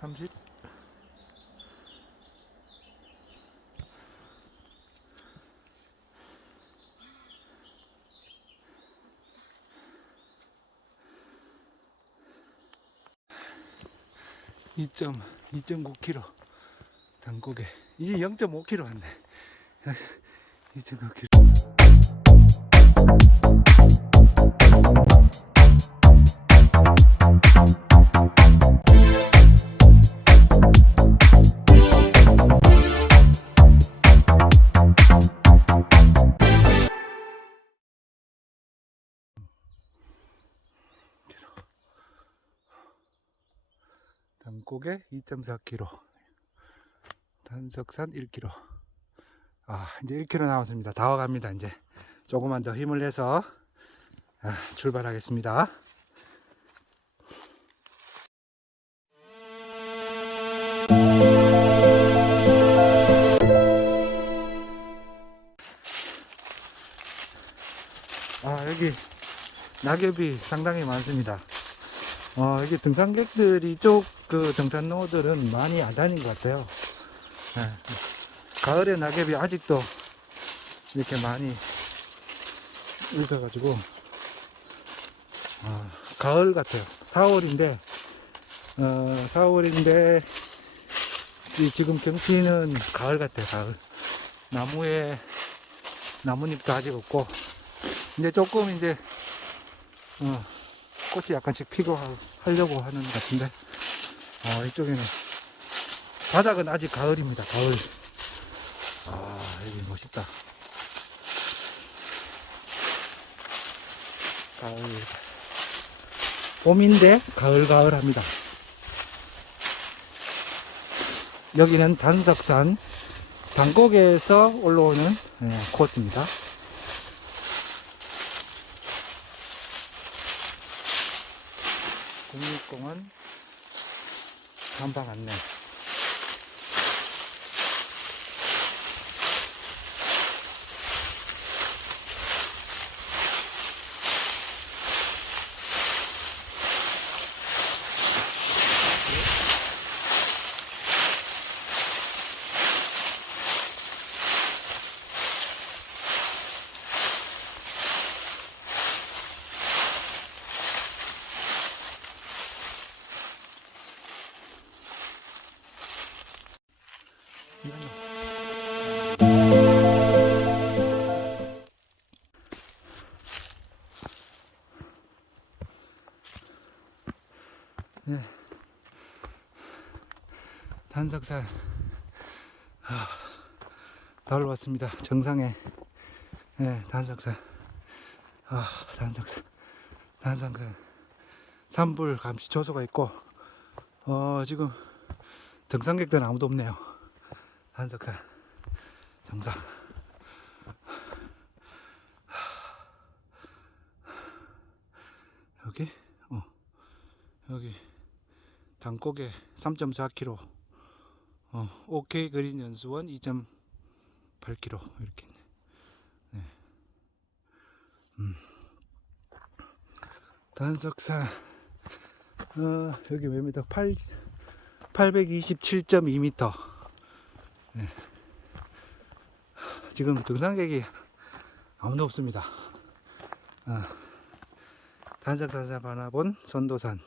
30 2.2.9km 단곡에. 이제 0.5km 왔네. 2.9km 단곡에 2.4km 단석산 1km 아 이제 1km 남았습니다. 다 와갑니다 이제. 조금만 더 힘을 내서 아, 출발하겠습니다. 아 여기 낙엽이 상당히 많습니다. 어, 이게 등산객들이 이쪽 그 등산로들은 많이 안 다닌 것 같아요. 예. 가을에 낙엽이 아직도 이렇게 많이 있어가지고, 아, 가을 같아요. 4월인데, 어, 4월인데, 이 지금 경치는 가을 같아요, 가을. 나무에, 나뭇잎도 아직 없고, 이제 조금 이제, 어, 꽃이 약간씩 피고 하려고 하는 것 같은데 어, 이쪽에는 바닥은 아직 가을입니다 가을. 아 여기 멋있다. 가을. 봄인데 가을 가을 합니다. 여기는 단석산 단곡에서 올라오는 예, 코스입니다. 국립공원 탐방 안내 단석산 아, 다 올라왔습니다. 정상에. 예, 단석산 아, 단석산 단석산 산불 감시 조소가 있고 어, 지금 등산객들은 아무도 없네요. 단석산 정상 여기 어 여기 단곡에 3.4km 어, OK 그린 연수원 2.8km 이렇게. 네. 음. 단석산 어, 여기 몇 미터? 8 827.2m. 네. 지금 등산객이 아무도 없습니다. 어. 단석산사 바라본 선도산.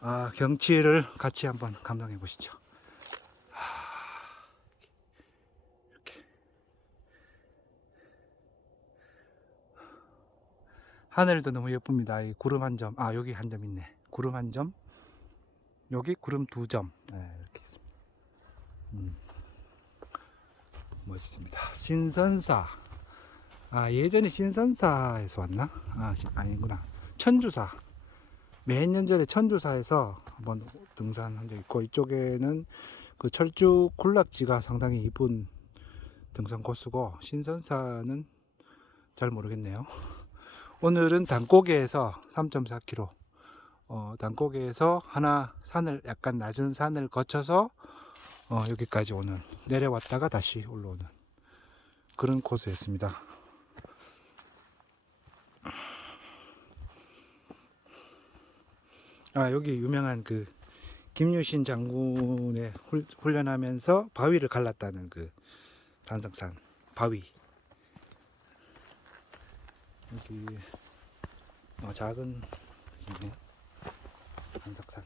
아, 경치를 같이 한번 감상해 보시죠. 이렇게. 하늘도 너무 예쁩니다. 이 구름 한 점. 아, 여기 한 점 있네. 구름 한 점. 여기 구름 두 점. 네, 이렇게 있습니다. 음. 멋있습니다. 신선사. 아, 예전에 신선사에서 왔나? 아, 시- 아니구나. 천주사. 몇년 전에 천주사에서 한번 등산한 적 있고, 이쪽에는 그 철쭉 군락지가 상당히 이쁜 등산 코스고, 신선사는 잘 모르겠네요. 오늘은 단고개에서 3.4km, 어, 단고개에서 하나 산을, 약간 낮은 산을 거쳐서 어, 여기까지 오는, 내려왔다가 다시 올라오는 그런 코스였습니다. 아, 여기 유명한 그 김유신 장군의 훌- 훈련하면서 바위를 갈랐다는 그 단석산 바위. 여기 어, 작은 있네. 단석산.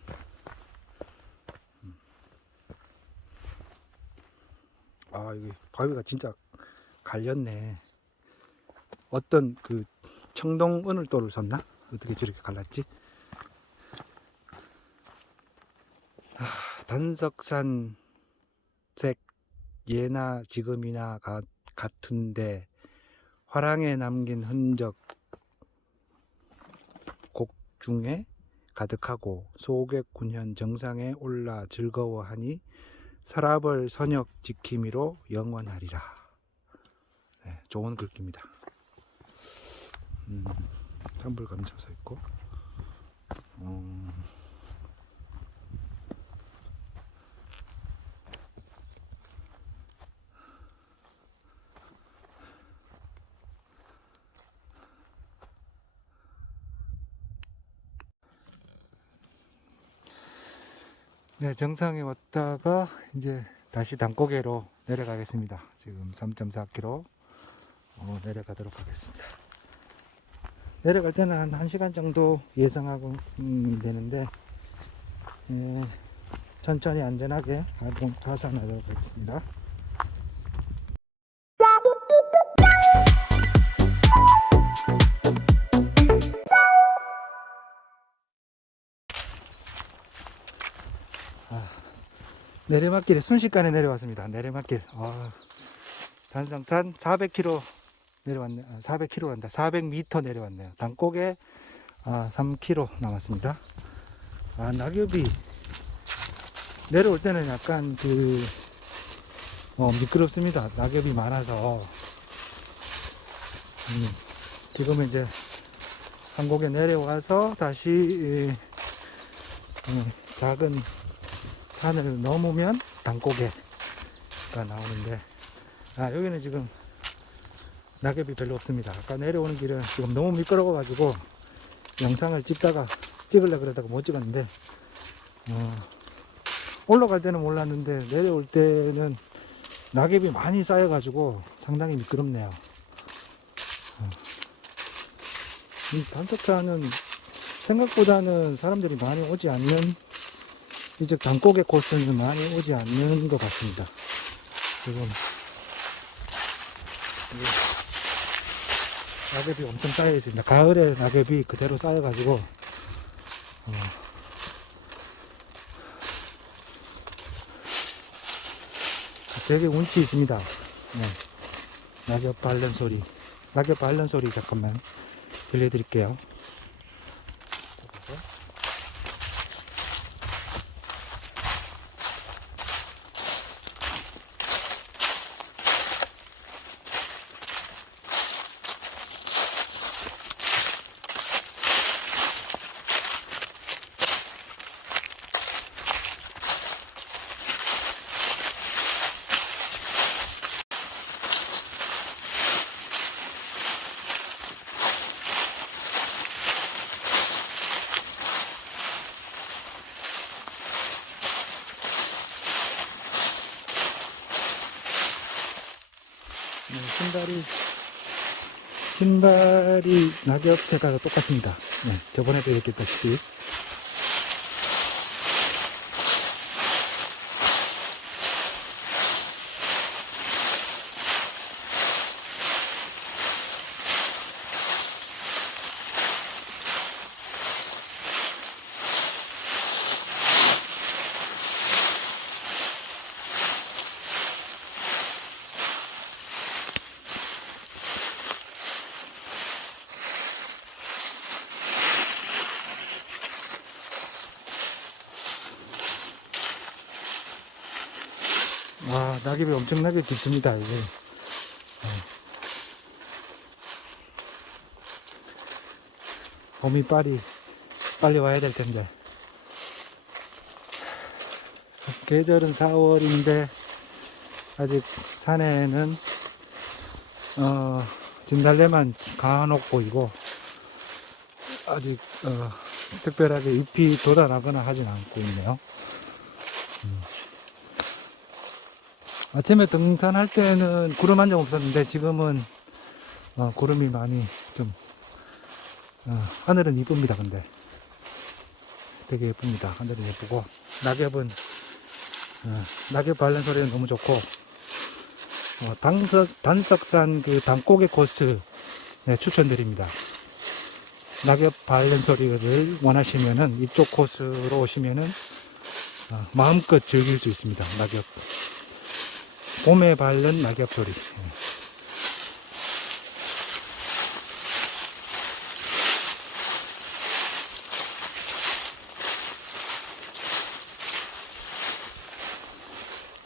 음. 아 여기 바위가 진짜 갈렸네. 어떤 그 청동 은을도를 썼나? 어떻게 저렇게 갈랐지? 단석산 색 예나 지금이나 가- 같은데 화랑에 남긴 흔적 곡 중에 가득하고 소객군현 정상에 올라 즐거워하니 서랍을 선역 지킴이로 영원하리라. 네, 좋은 글귀입니다. 음, 산불 감춰서 있고. 음, 네, 정상에 왔다가 이제 다시 단고개로 내려가겠습니다. 지금 3.4km 어, 내려가도록 하겠습니다. 내려갈 때는 한 1시간 정도 예상하고 음, 되는데 예, 천천히 안전하게 하동- 하산하도록 하겠습니다. 내리막길에 순식간에 내려왔습니다. 내리막길. 아, 단성산 400km 내려왔네. 아, 400km란다. 400m 내려왔네요. 단곡에 아, 3km 남았습니다. 아, 낙엽이 내려올 때는 약간 그 어, 미끄럽습니다. 낙엽이 많아서. 음, 지금은 이제 한곡에 내려와서 다시 이, 음, 작은 산을 넘으면 단고개가 나오는데 아 여기는 지금 낙엽이 별로 없습니다 아까 내려오는 길은 지금 너무 미끄러워 가지고 영상을 찍다가 찍으려 그러다가 못 찍었는데 어, 올라갈 때는 몰랐는데 내려올 때는 낙엽이 많이 쌓여 가지고 상당히 미끄럽네요 어. 이 단속차는 생각보다는 사람들이 많이 오지 않는 이제 단고개 코스는 많이 오지 않는 것 같습니다. 지금 낙엽이 엄청 쌓여 있습니다. 가을에 낙엽이 그대로 쌓여가지고 어, 되게 운치 있습니다. 네. 낙엽 밟는 소리, 낙엽 밟는 소리 잠깐만 들려드릴게요. 네, 신발이 신발이 낙엽 색깔과 똑같습니다. 네, 저번에도 얘기했다시피 와 낙엽이 엄청나게 깊습니다. 이게 네. 봄이 빨리 빨리 와야 될 텐데 계절은 4월인데 아직 산에는 어, 진달래만 간혹 보이고 아직 어, 특별하게 잎이 돋아나거나 하진 않고 있네요. 아침에 등산할 때는 구름 한 점 없었는데 지금은 어, 구름이 많이 좀 어, 하늘은 이쁩니다 근데. 되게 예쁩니다. 하늘은 예쁘고. 낙엽은 어, 낙엽 밟는 소리는 너무 좋고. 어, 단석, 단석산 그 단고개 코스 네, 추천드립니다. 낙엽 밟는 소리를 원하시면은 이쪽 코스로 오시면은 어, 마음껏 즐길 수 있습니다. 낙엽 봄에 밟는 낙엽 소리. 예.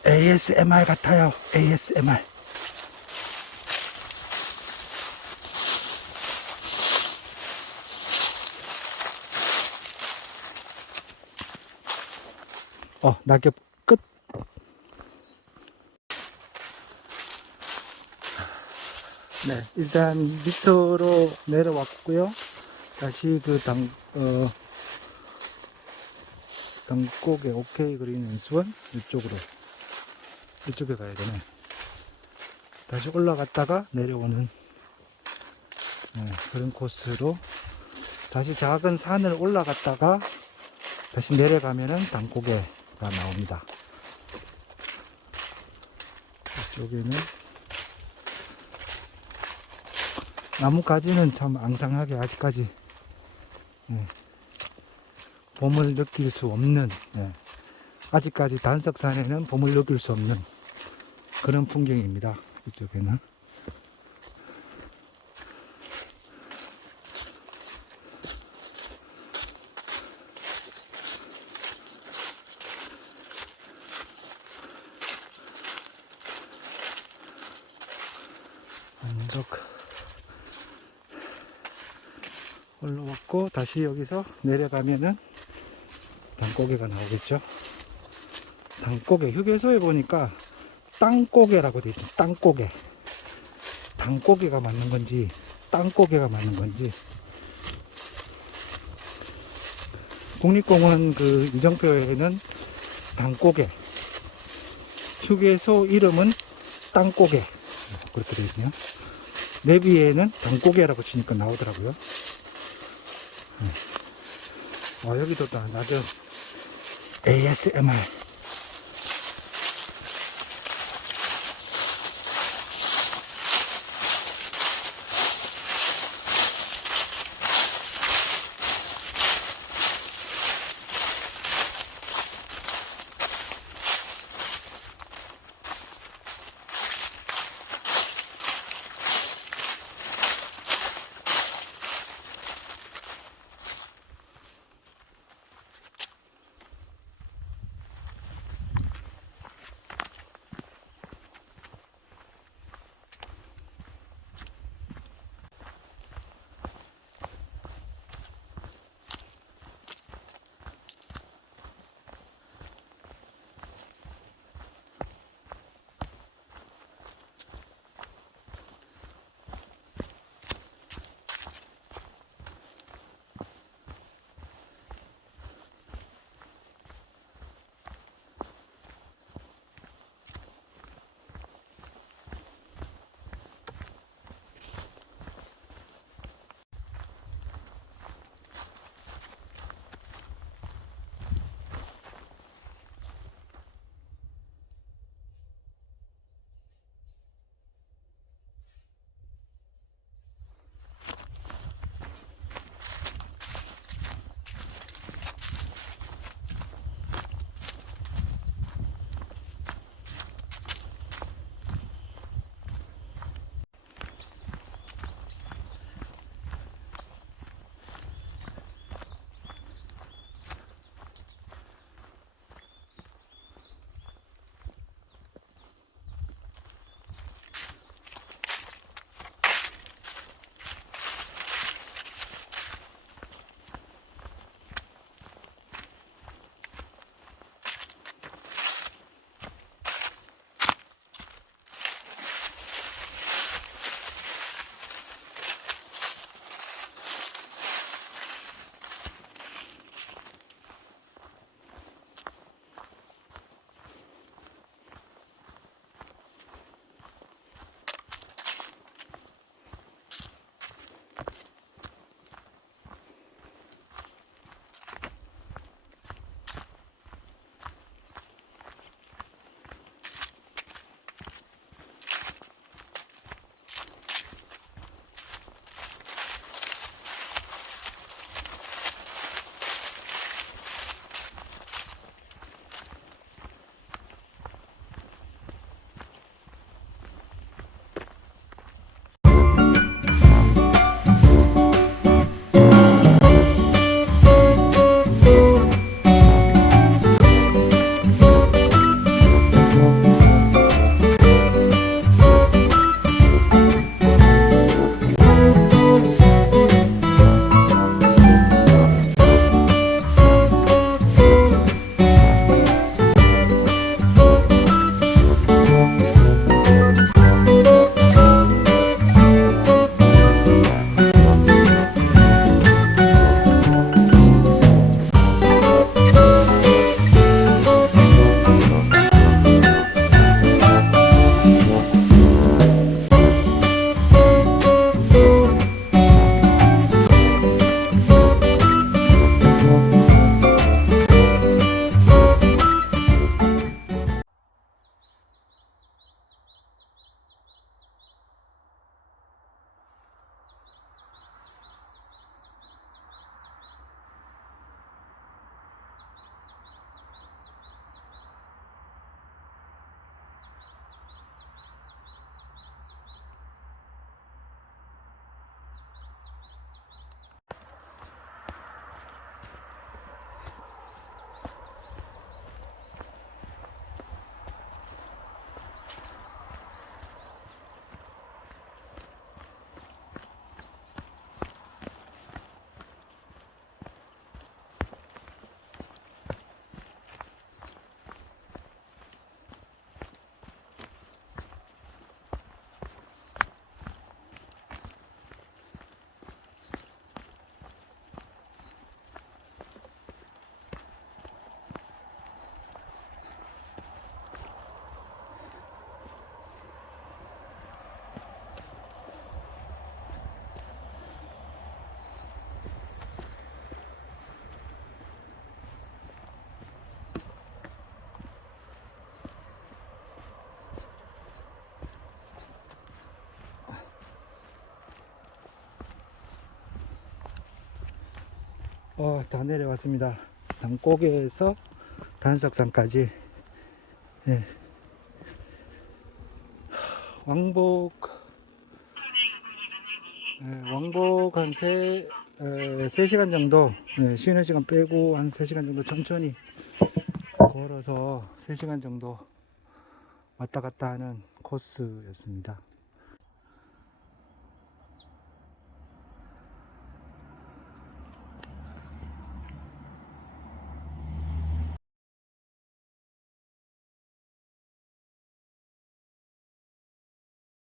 ASMR 같아요. ASMR. 어, 낙엽 네, 일단 밑으로 내려왔고요. 다시 그 당, 어, 당곡에 오케이 그리는 수원 이쪽으로 이쪽에 가야 되네. 다시 올라갔다가 내려오는 네, 그런 코스로 다시 작은 산을 올라갔다가 다시 내려가면은 당고개가 나옵니다. 이쪽에는 나뭇가지는 참 앙상하게 아직까지 예, 봄을 느낄 수 없는 예, 아직까지 단석산에는 봄을 느낄 수 없는 그런 풍경입니다. 이쪽에는 언덕 올라왔고 다시 여기서 내려가면은 단고개가 나오겠죠. 단고개 휴게소에 보니까 땅고개라고 되어 있죠. 땅고개. 단고개가 맞는 건지 땅고개가 맞는 건지 국립공원 그 이정표에는 단고개 휴게소 이름은 땅고개 그렇게 되어 있네요. 내비에는 단고개라고 치니까 나오더라고요. 아, 여기도 다 나도 ASMR. 어, 다 내려왔습니다. 단곡에서 단석산까지. 예. 왕복, 예, 왕복 한 세, 에, 3시간 정도, 예, 쉬는 시간 빼고 한 3시간 정도 천천히 걸어서 3시간 정도 왔다 갔다 하는 코스였습니다.